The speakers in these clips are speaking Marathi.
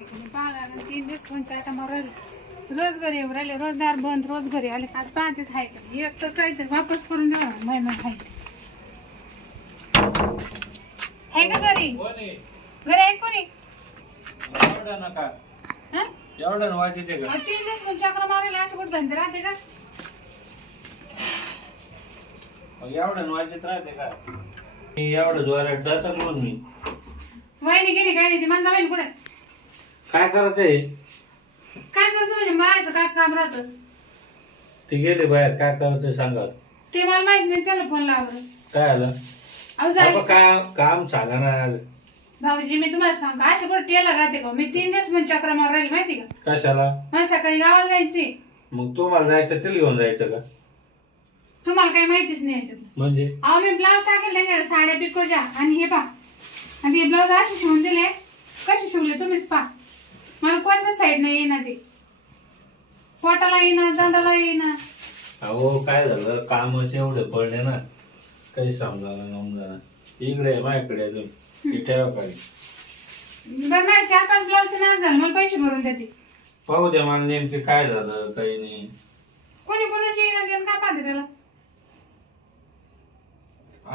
3 दिवस फोन चाटा मारायला रोज घरी येऊ राहिले रोजदार बंद रोज घरी आले आज पाहतेच हाय एक तर काहीतरी वापस करून द्या महिना हाय का घरी घरी आहे कोणी एवढं नका एवढं वाजते का 3 दिवस फोन चक्र मारायला असं कुठं धंदे राहते का एवढं वाजत राहते का एवढं जोरात डचक म्हणून मी वहिनी गेली काय नाही ती म्हणता वहिनी कुठे काय करायचंय काय करायचं म्हणजे मायाचं काय काम राहतं ते गेले बाहेर काय करायचंय सांगा ते मला माहित नाही त्याला फोन लावलं काय आलं अहो जाय काय काम सांगा ना भाऊजी मी तुम्हाला सांगतो अशा कुठे टेलर राहते का मी 3 दिवस फोन चक्र मारायला माहिती का कशाला मला सकाळी गावाला जायचे मग तुम्हाला जायचं तिला घेऊन जायचं का तुम्हाला काही माहितीच नाही याच्यात म्हणजे अहो मी ब्लाऊज टाकेल साड्या पिकोच्या आणि हे पा आणि हे ब्लाऊज असे शिवून दिले कसे शिवले तुम्हीच पा मला कोणत्याच साईड नाही येईना ते पोटाला येईना दंडाला येईना अहो काय झालं कामच एवढे पडले ना काही समजा इकडे माझ्याकडे अजून ठेवा काही बरं माझ्या 4-5 ब्लाऊजचे नाही झालं मला पैसे भरून देते पाहू द्या मला नेमके काय झालं काही नाही कोणी कोणाची येईना देणं काय पाहते त्याला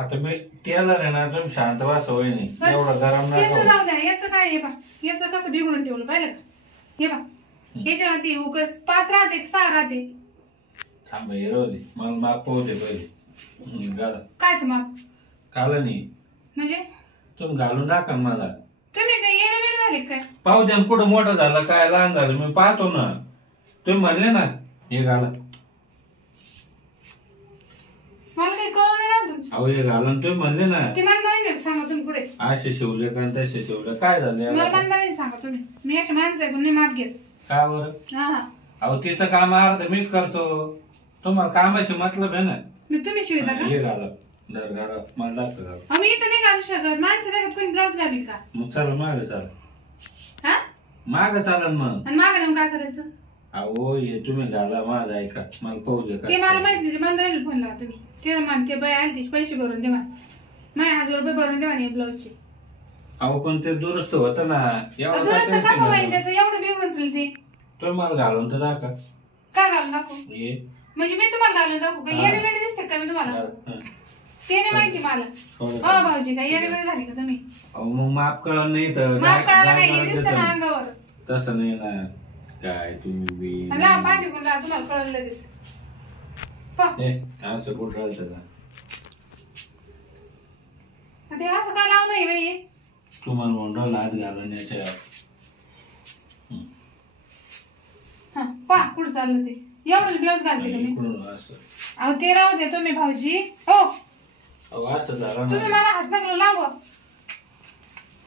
आता मी टेलर आहे ना तुम्ही शांत बसा होय नाही एवढं गरम नाही जाऊ द्या याचं काय हे पा याचं कसं बिघडून ठेवलं पाहिलं का हे पा याच्यावरती उगाच 5 राहते 6 राहते थांब हे राहू दे मला माप पाहू दे पहिले कायच माप काल नाही म्हणजे तुम्ही घालून टाका ना मला तुम्ही काय येणे वेळ झाले काय पाहू द्या कुठं मोठं झालं काय लहान झालं मी पाहतो ना तुम्ही म्हणले ना हे घाला मला काही कळलं नाही राहत तुमचं अहो हे घाला तुम्ही म्हणले ना ते मला नवीन सांगा तुम्ही पुढे असे शिवले का तसे शिवले काय झालं मला पण नवीन सांगा तुम्ही मी अशी माणसं आहे पण नाही माप घेत का बरं हा हा अहो तिचं काम अर्ध मीच करतो तुम्हाला कामाशी मतलब आहे ना मी तुम्ही शिवता का हे घाला दर घाला मला लागतं घाला आम्ही इथं नाही घालू शकत माणसं देखत कोणी ब्लाऊज घालील का मग चला माग चाल हा माग चालन मग आणि मागे नेऊन काय करायचं अहो हे तुम्ही घाला माझं ऐका मला पाहू दे ते मला माहित नाही ते मला नवीन फोन लावा तुम्ही ते म्हणते बाई आली तिचे पैसे भरून दे मला 1000 रुपये भरून दे म्हणे ब्लाऊजचे अहो पण ते दुरुस्त होतं ना एवढं दुरुस्त काय कसं होईल tension त्याचं एवढं बिघडून ठेवलं ते तुम्ही मला घालून तर दाखा काय घालून दाखवू हे म्हणजे मी तुम्हाला घालून दाखवू का येणे वेळे दिसते का मी तुम्हाला हं. ते नाही माहिती मला थोडं- हो भाऊजी काय येणे वेळे झाली का तुम्ही अहो मग माप कळलं नाही तर माप कळायला काय हे जागेवर दिसतं ना देतं. अंगावर तसं नाही ना काय तुम्ही बी आणि लावा पाठीकून लावा तुम्हाला कळलं लगेच पहा. हे, असं कुठं राहतं का ते असं काय लावू नाही बाई तुम्हाला म्हणलं हात घालून याच्या हा पहा कुठं चाललं ते एवढंच ब्लाऊज घालते का मी इकडून असं अहो ते राहू दे तुम्ही भाऊजी हो अहो असं झालं तुम्ही ना मला हात नकलो लावा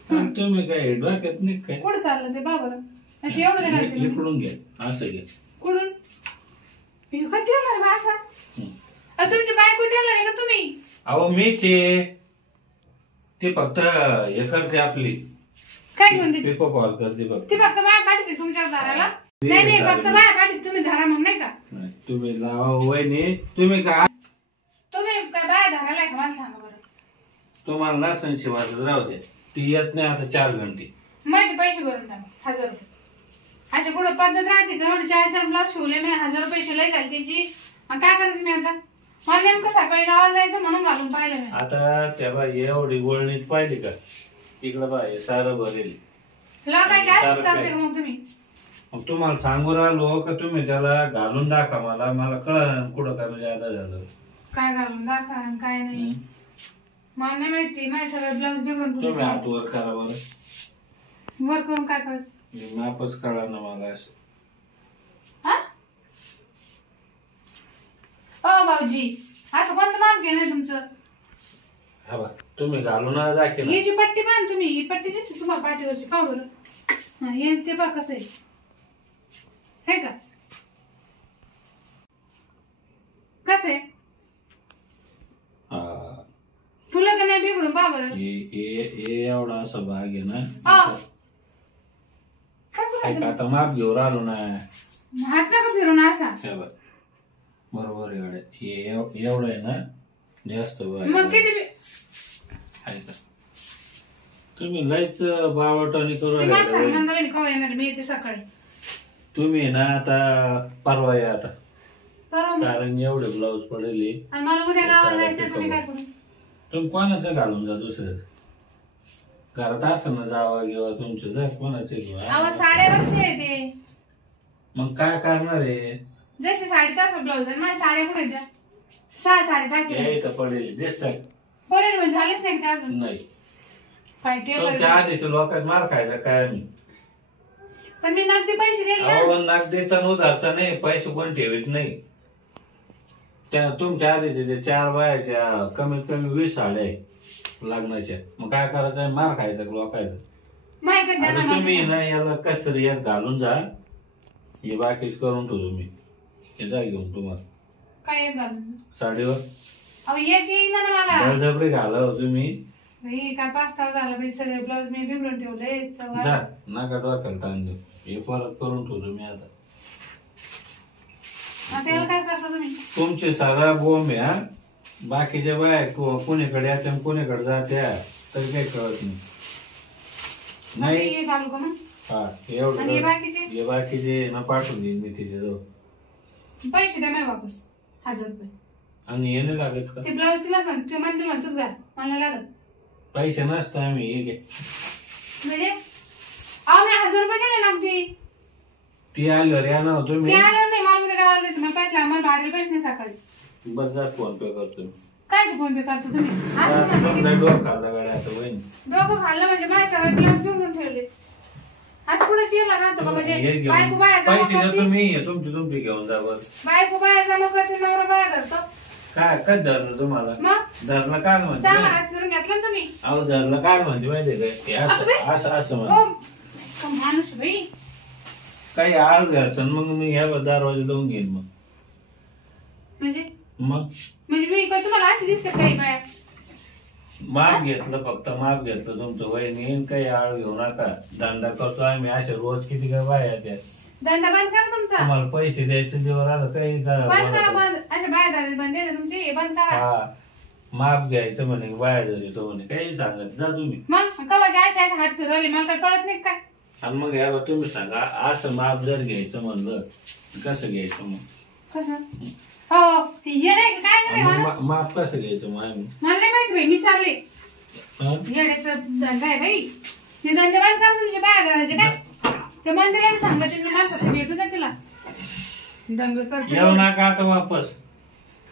आणि तुम्ही काय डोक्यात नाही काय कुठं चाललं ते बाबर अशी एवढं घालते मी. इकडून घ्या असं घ्या कुठून टेलर बा असा हं. तुमची बायको टेलर आहे का तुम्ही अहो मीच आहे ती फक्त हे करते आपली काय घेऊन देते पिको कॉल करते फक्त ती फक्त बाया पाठीते तुमच्या दाराला नाही नाही फक्त बाया पाठीत तुम्ही धरा मग नाही का नाही, तुम्ही लावा वहिनी तुम्ही काय तुम्ही काय बाया धरायला आहे का मला सांगा बरं तुम्हाला ना संशिवाच राहू द्या ती येत नाही आता 4 घंटे माहिती पैसे भरून टाका 1000 रुपये अशी कुठं पद्धत राहते का एवढे 4 ब्लाऊज शिवले मी 1000 रुपये शिलाई घाल त्याची मग काय करायचं मी आता मला नेमकं सकाळी गावाला जायचं म्हणून घालून पाहिलं मी आता तेव्हा एवढी गोळणीत पाहिली का इकडं बा हे सारं भरेल काय काय करते का मग तुम्ही मग तुम्हाला सांगू राहिलो का तुम्ही त्याला घालून दाखवा मला कळलं कुठं कमी जादा झालं काय घालून दाखवा आणि काय नाही मला नाही माहिती माझे सगळे ब्लाऊज बिघडून तुम्ही हात वर करा बरं वर करून काय करायचं मी मापच कळा ना मला असं हा ओ भाऊजी असं कोणतं माप घेणं तुमचं हा बा तुम्ही घालून दाखल ही जी पट्टी बांध तुम्ही ही पट्टी दिसते तुम्हाला पाठीवरची पहा बरं हा हे ते पहा कसं आहे हे का कसं आहे फुलं का नाही बिघडून पहा बरं हे एवढा असा भाग आहे ना काय काय करू का आता माप घेऊन राहिलो ना हात नका फिरून असा हे बघ. बरोबर एवढं हे एवढं आहे ना जास्त मग किती आहे का तुम्ही लयच बावटाने करू ती मला सांग राहिले. म्हणता बहिणी कवा येणार मी येते सकाळी तुम्ही ना आता परवा या आता परवा मग. कारण एवढे ब्लाऊज पडेल आणि मला उद्या गावाला जायचं तुम्ही काय करू तुम्ही कोणाचं घालून जा दुसऱ्याच घरात असं ना जावा किंवा तुमचं जा कोणाचं अहो किंवा साड्यावरची आहे ते मग काय करणार आहे जशी साडी तसं ब्लाऊज आणि माझ्या साड्या पण आहेत 6 साड्या टाकल्या इथं पडेल दिसत पडेल म्हणजे झालेच नाही का ते अजून नाही काय तुमच्या टेलर आधीच लोकांत मार खायचा काय आम्ही पण मी नगदी पैसे दिले ना अहो नागदेचा उधारचा नाही पैसे कोण ठेवीत नाही त्या तुमच्या आधीचे जे 4 बायाच्या कमीत कमी 20 साड्या आहे लग्नाच्या मग काय करायचं मार खायचा लोकायचं माहिती द्या आता ना तुम्ही मला. ना याला कस तरी एक घालून जा हे बाकीच करून ठेवू तुम्ही हे जा घेऊन तुम्हाला काय एक घालून साडीवर अहो याच येईन ना मला बळजबरी घाला हो तुम्ही नाही काय पास्ताव झाला बाई सगळे ब्लाऊज मी बिघडून ठेवले जा नका डोक्याला ताण देऊ हे परत करून ठेवू तुम्ही आता त्याला काय करता तुम्ही तुमची सगळा बोंब आहे हा बाकीच्या बाय कोणीकडे येत्या आणि कोणीकडे जात्या तरी काही कळत नाही नाही हे घालू का मग हा आणि हे एवढं बाकीचे हे बाकीचे ना पाठवून देईन मी तिच्याजवळ पैसे द्या नाही वापस 1000 रुपये आणि हे नाही लागत का ते ब्लाऊज तिलाच म्हण तू म्हणते म्हणतोच घाल मला नाही लागत पैसे नसतो आम्ही हे घे म्हणजे अहो मी 1000 रुपये दिले ना अगदी ती आल्यावर या ना ते तुम्ही आल्यावर नाही मला उद्या गावाला जायचं मला पैसे लागले, मला भाडे पैसे नाही सकाळी बस जा फोन पे करतो मी काय फोन पे करतो तुम्ही असं म्हणते की डोक खाल्ला गाड्या आता बहीण डोकं खाल्लं म्हणजे माझे सगळे ग्लास बिघडून ठेवले असं कुठे टेलर राहतो का म्हणजे हे घेऊन बायको बाया जमा पैसे करते देतो मी तुमची घेऊन जा बस बायको बाया जमा करते नवरा बाया धरतो काय काय धरलं तुम्हाला मग धरलं काय म्हणते चांगला हात फिरून घेतला ना तुम्ही अहो धरलं काय म्हणते माहितीये काय असं असं ओ, म्हणते का माणूस बाई काही आळ घरचं मग मी ह्या दरवाजा लावून घेईन मग म्हणजे मग म्हणजे मी काय तुम्हाला अशी दिसते काही बाया माप घेतलं फक्त माप घेतलं तुमचं वहिनी काही आळ घेऊ नका धंदा करतो आम्ही असे रोज किती काय बाया त्या धंदा बंद करा तुमचा तुम्हाला पैसे द्यायचे जेव्हा आलं काही बंद करा बंद अशा बाया धरले बंद आहे ना तुमचे हे बंद करा हा माप घ्यायचं म्हणे बाया जरी तो म्हणे काही सांगत जा तुम्ही मग कवा अशा अशा हात फिरवले मला काय कळत नाही काय आणि मग यावर तुम्ही सांगा असं माप जर घ्यायचं म्हणलं कसं घ्यायचं मग कसं हो ते हे नाही का, काय आणि नाही मग माणूस माप कसं घ्यायचं मग आम्ही मला नाही माहिती बाई मी चालले हा? येड्याचा धंदा आहे बाई ते धंदे बंद करा तुमचे बाया धरायचे काय ते मंदिराला सांगते माणसाचं भेटू द्या तिला दंग करतो येऊ नका आता वापस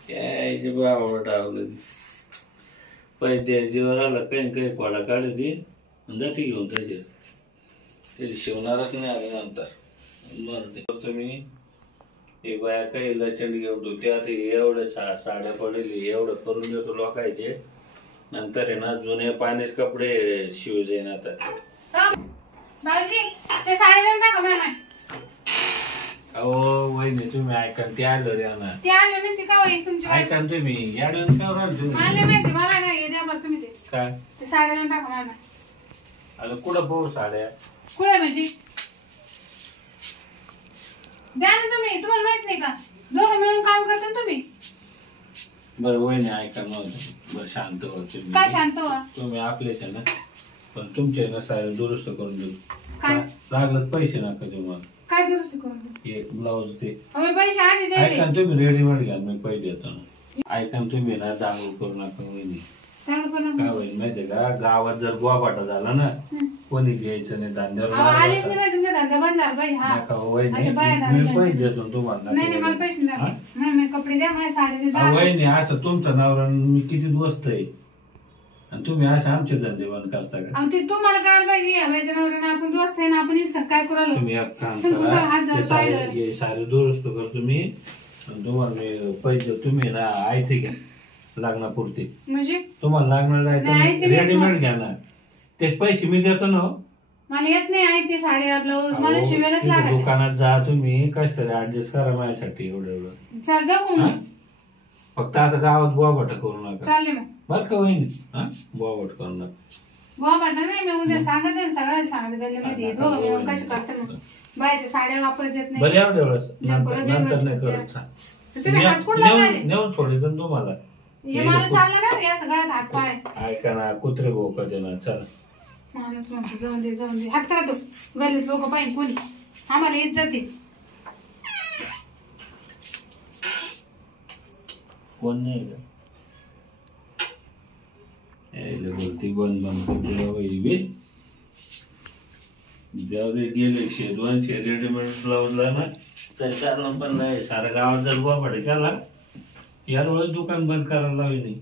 यायचे बावळ टावलं पैसे जीवर आला काही कोडा काढली जाते घेऊन त्याचे शिवणारच नाही आले नंतर बरं तुम्ही हे बाया काही लचंड घेऊन ठेवतो ते आता एवढं साड्या पडेल एवढं करून देतो लोकांचे नंतर आहे ना जुने पाणीच कपडे शिव जाईन आता भाऊजी ते साडे देऊन टाका मला अहो वहिनी तुम्ही ऐका ते आलं रे ना ते आले ना ती का होईल तुमची बाई ऐका ना तुम्ही याडून का राहिल तुम्ही मला नाही माहिती मला नाही हे द्या बरं तुम्ही ते काय ते साडे देऊन टाका मला आता कुठं पाहू साड्या कुठे म्हणजे द्या ना तुम्ही तुम्हाला माहित नाही का दोघं मिळून काम करता ना तुम्ही बरं वहिनी ऐका ना बरं शांत हो तुम्ही काय शांत व्हा तुम्ही आपलेच आहे ना पण तुमचे ना सारे दुरुस्त करून देऊ काय? लागलं पैसे नका देऊ मला काय दुरुस्त करून देऊ? हे ब्लाऊज ते अहो पैसे आधी ऐका द्यायले ना तुम्ही रेडीमेड घ्या मी पैसे देतो ना ऐका ना तुम्ही ना दांगू करू नका वहिनी चालू करून काय होईल माहितीये का गावात जर गोवाटा झाला ना कोणीच यायचं नाही अहो आलेच धंद्यावर नाही बाई, तुमचा धंदा बंद झाला पाहिजे हा नका हो वहिनी अशा बाया मी धंदा- पैसे देतो ना तुम्हाला नाही नाही मला पैसे हा? नाही मी कपडे द्या माझ्या साडे द्या अहो, वहिनी असं तुमचं नवरा मी किती दोस्त आहे आणि तुम्ही असे आमचे धंदे बंद करता का अहो ते तुम्हाला कळायला पाहिजे हवायचं नवऱ्याने आपण दोस्त आहे ना आपण हे काय करू राहिलो तुम्ही एक काम तुम्ही कुशाला हात करा धर, ते पाय सारे धर. हे सारे दुरुस्त करतो मी आणि तुम्हाला मी पैसे तुम्ही ना आयते घ्या लागण्यापुरते म्हणजे तुम्हाला लागणार नाही, आहे आयते नाही रेडीमेड घ्या ना तेच पैसे मी देतो ना हो. मला येत नाही आहे ते साड्या ब्लाऊज मला अहो, शिवायलाच तिथे लागत दुकानात जा तुम्ही कस तरी ऍडजस्ट करा माझ्यासाठी एवढं चल जाऊ हा? मग फक्त आता गावात बोवाबट करू नका चालले मग बर का वहिनी हा बोवाबट करू नका गोवा वाटत नाही मी उद्या सांगत आहे सगळ्याला सांगत गल्लीमध्ये हा, दोघं मिळून हा, कसे करते मग बायच्या साड्या वापरत येत बरं नाही एवढं वेळेस जब्बर नंतर बिब्बर नाही करते. करत छान. तुम्ही हात कुठं लावणार आहे? नेऊन सोडित तुम्हाला हे मला चाललं ना या सगळ्यात हात पाय ऐका ना कुत्रे भोकत आहे ना चला माणूस म्हणतो जाऊन दे हात करा तो गल्लीत लोक पाहिजे कोणी आम्हाला येत जाते कोण नाही का बोलती बंद करते बी जाऊ दे गेले शेरवांचे रेडीमेड ब्लाऊजला ना त्याच्या पण नाही साऱ्या गावात जर वापडे केला यार दुकान बंद करायला लावी नाही